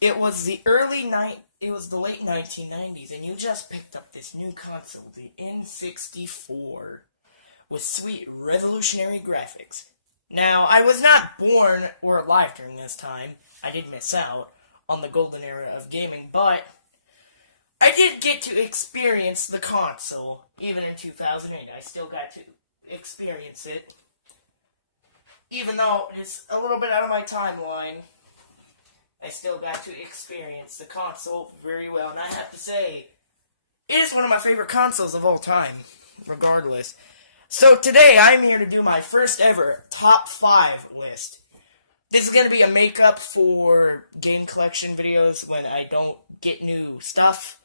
It was the late 1990s, and you just picked up this new console, the N64, with sweet revolutionary graphics. Now, I was not born or alive during this time. I did miss out on the golden era of gaming, but I did get to experience the console, even in 2008. I still got to experience it, even though it's a little bit out of my timeline. I still got to experience the console very well, and I have to say, it is one of my favorite consoles of all time, regardless. So today, I'm here to do my first ever top 5 list. This is going to be a makeup for game collection videos when I don't get new stuff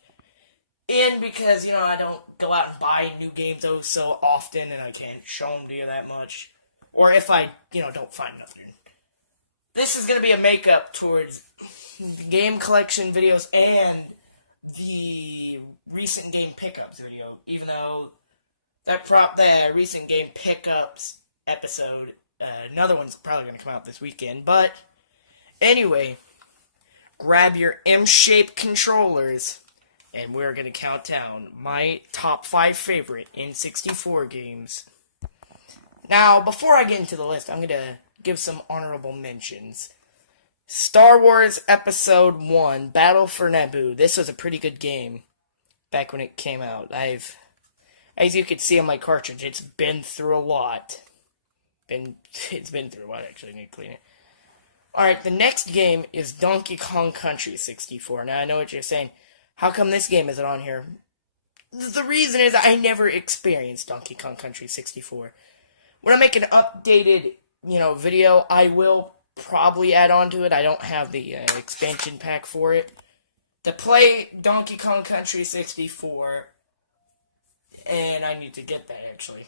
in, because, I don't go out and buy new games so often, and I can't show them to you that much. Or if I, don't find nothing. This is going to be a makeup towards game collection videos and the recent game pickups video, even though the recent game pickups episode, another one's probably going to come out this weekend. But anyway, grab your M-shaped controllers, and we're going to count down my top 5 favorite N64 games. Now, before I get into the list, I'm going to give some honorable mentions. Star Wars Episode 1, Battle for Naboo. This was a pretty good game back when it came out. As you can see on my cartridge, it's been through a lot. It's been through a lot, actually. I need to clean it. Alright, the next game is Donkey Kong Country 64. Now, I know what you're saying. How come this game isn't on here? The reason is I never experienced Donkey Kong Country 64. When I make an updated video, I will probably add on to it. I don't have the expansion pack for it. To play Donkey Kong Country 64, and I need to get that, actually.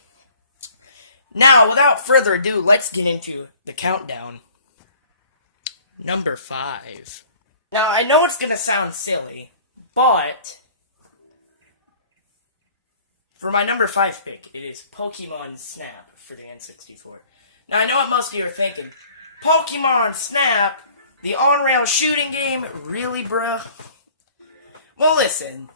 Now, without further ado, let's get into the countdown. Number 5. Now, I know it's going to sound silly, but for my number 5 pick, it is Pokemon Snap for the N64. Now, I know what most of you are thinking. Pokemon Snap? The on-rail shooting game? Really, bruh? Well, listen,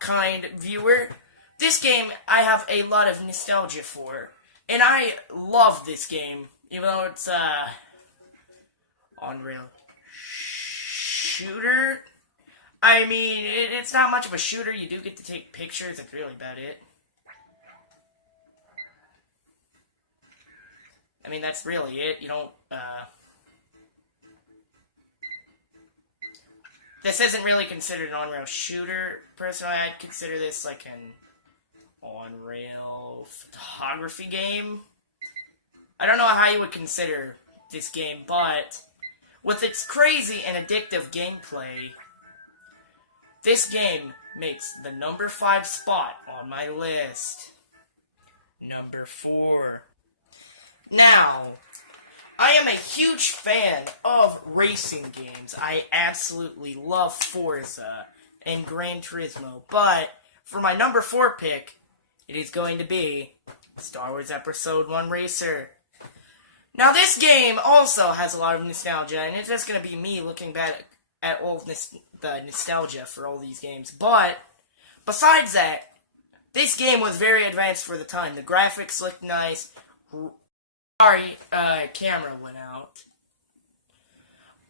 kind viewer. This game I have a lot of nostalgia for. And I love this game, even though it's, on-rail shooter. I mean, it's not much of a shooter. You do get to take pictures. That's really about it. I mean, that's really it. You don't, this isn't really considered an on-rail shooter. Personally, I'd consider this like an on-rail photography game. I don't know how you would consider this game, but with its crazy and addictive gameplay, this game makes the number 5 spot on my list. Number 4. Now, I am a huge fan of racing games. I absolutely love Forza and Gran Turismo, but for my number 4 pick, it is going to be Star Wars Episode 1 Racer. Now, this game also has a lot of nostalgia, and it's just going to be me looking back at all the nostalgia for all these games. But, besides that, this game was very advanced for the time. The graphics looked nice. Sorry, camera went out.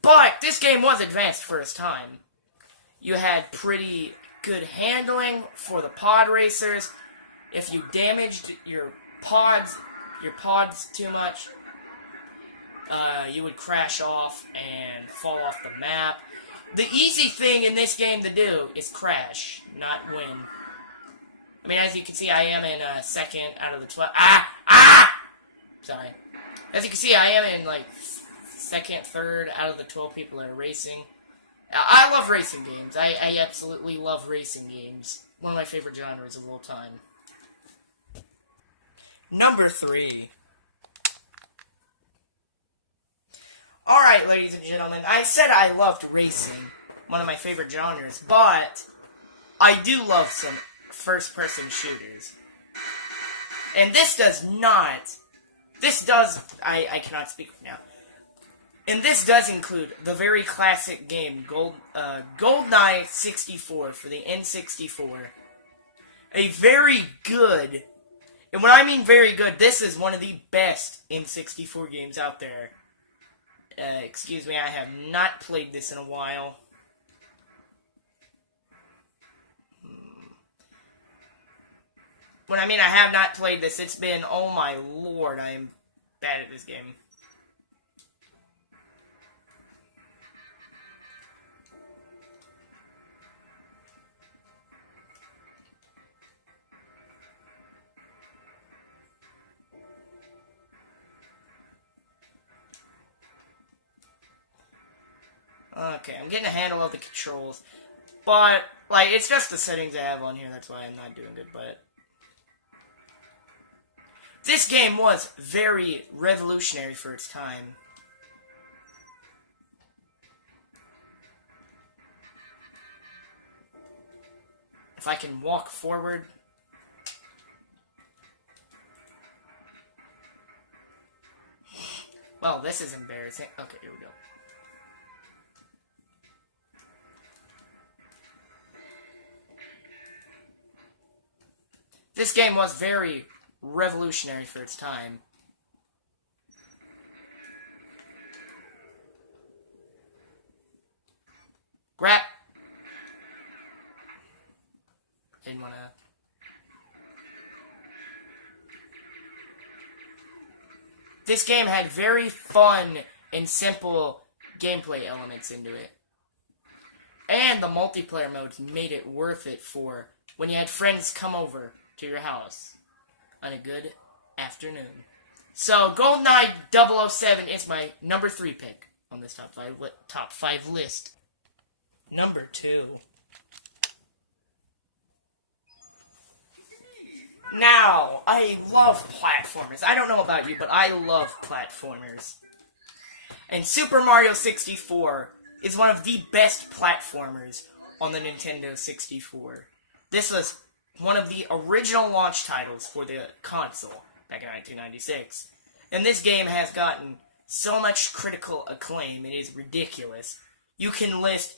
But this game was advanced for its time. You had pretty good handling for the pod racers. If you damaged your pods too much, you would crash off and fall off the map. The easy thing in this game to do is crash, not win. I mean, as you can see, I am in second out of the 12. Sorry. As you can see, I am in, second, third out of the 12 people that are racing. I love racing games. I absolutely love racing games. One of my favorite genres of all time. Number 3. Alright, ladies and gentlemen, I said I loved racing, one of my favorite genres, but I do love some first-person shooters. And this does, I cannot speak right now. And this does include the very classic game, GoldenEye 64 for the N64. A very good, and when I mean very good, this is one of the best N64 games out there. Excuse me, I have not played this in a while. When I mean I have not played this, it's been, oh my lord, I am bad at this game. Okay, I'm getting a handle of the controls. But, like, it's just the settings I have on here, that's why I'm not doing good, but... This game was very revolutionary for its time. If I can walk forward... Well, this is embarrassing. Okay, here we go. This game was very revolutionary for its time. Grab. Didn't want to. This game had very fun and simple gameplay elements into it. And the multiplayer modes made it worth it for when you had friends come over to your house on a good afternoon. So, GoldenEye 007 is my number 3 pick on this top 5 list. Number 2. Now, I love platformers. I don't know about you, but I love platformers. And Super Mario 64 is one of the best platformers on the Nintendo 64. This was one of the original launch titles for the console back in 1996. And this game has gotten so much critical acclaim, it is ridiculous. You can list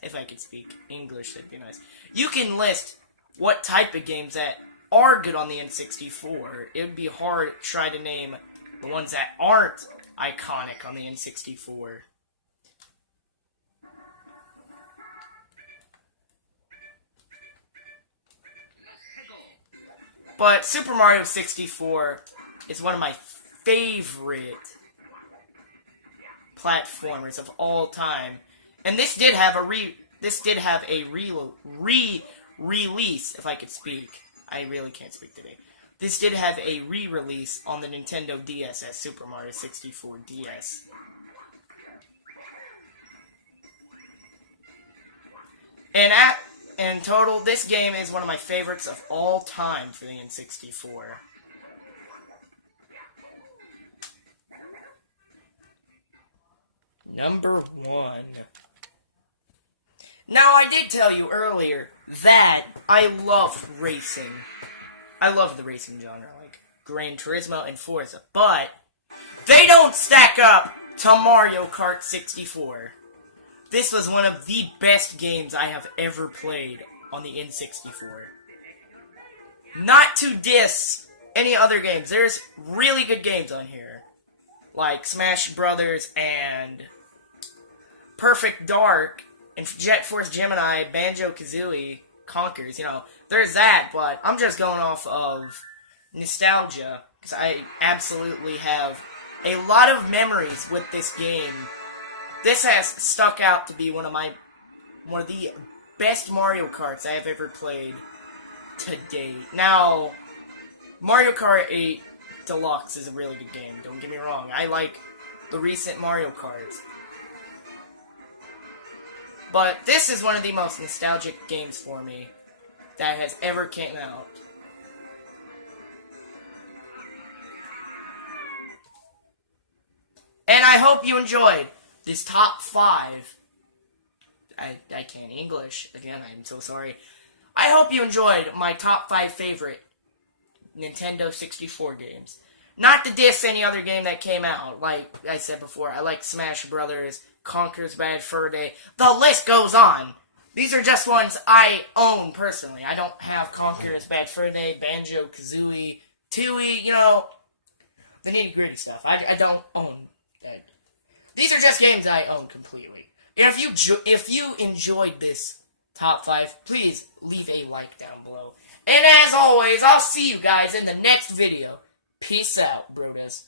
if I could speak English, that'd be nice. You can list what type of games that are good on the N64. It would be hard to try to name the ones that aren't iconic on the N64. But Super Mario 64 is one of my favorite platformers of all time. And this did have a re-release, if I could speak. I really can't speak today. This did have a re-release on the Nintendo DS as Super Mario 64 DS. And in total, this game is one of my favorites of all time for the N64. Number 1. Now, I did tell you earlier that I love racing. I love the racing genre, like Gran Turismo and Forza, but they don't stack up to Mario Kart 64. This was one of the best games I have ever played on the N64. Not to diss any other games. There's really good games on here, like Smash Brothers and Perfect Dark and Jet Force Gemini, Banjo-Kazooie, Conkers, there's that, but I'm just going off of nostalgia, because I absolutely have a lot of memories with this game. This has stuck out to be one of the best Mario Karts I have ever played to date. Now, Mario Kart 8 Deluxe is a really good game, don't get me wrong. I like the recent Mario Karts. But this is one of the most nostalgic games for me that has ever came out. And I hope you enjoyed this top 5. I can't English. Again, I'm so sorry. I hope you enjoyed my top 5 favorite Nintendo 64 games. Not to diss any other game that came out. Like I said before, I like Smash Brothers, Conker's Bad Fur Day. The list goes on. These are just ones I own personally. I don't have Conker's Bad Fur Day, Banjo-Kazooie, Tooie, the nitty-gritty stuff. I don't own that. These are just games I own completely. If you enjoyed this top 5, please leave a like down below. And as always, I'll see you guys in the next video. Peace out, brodas.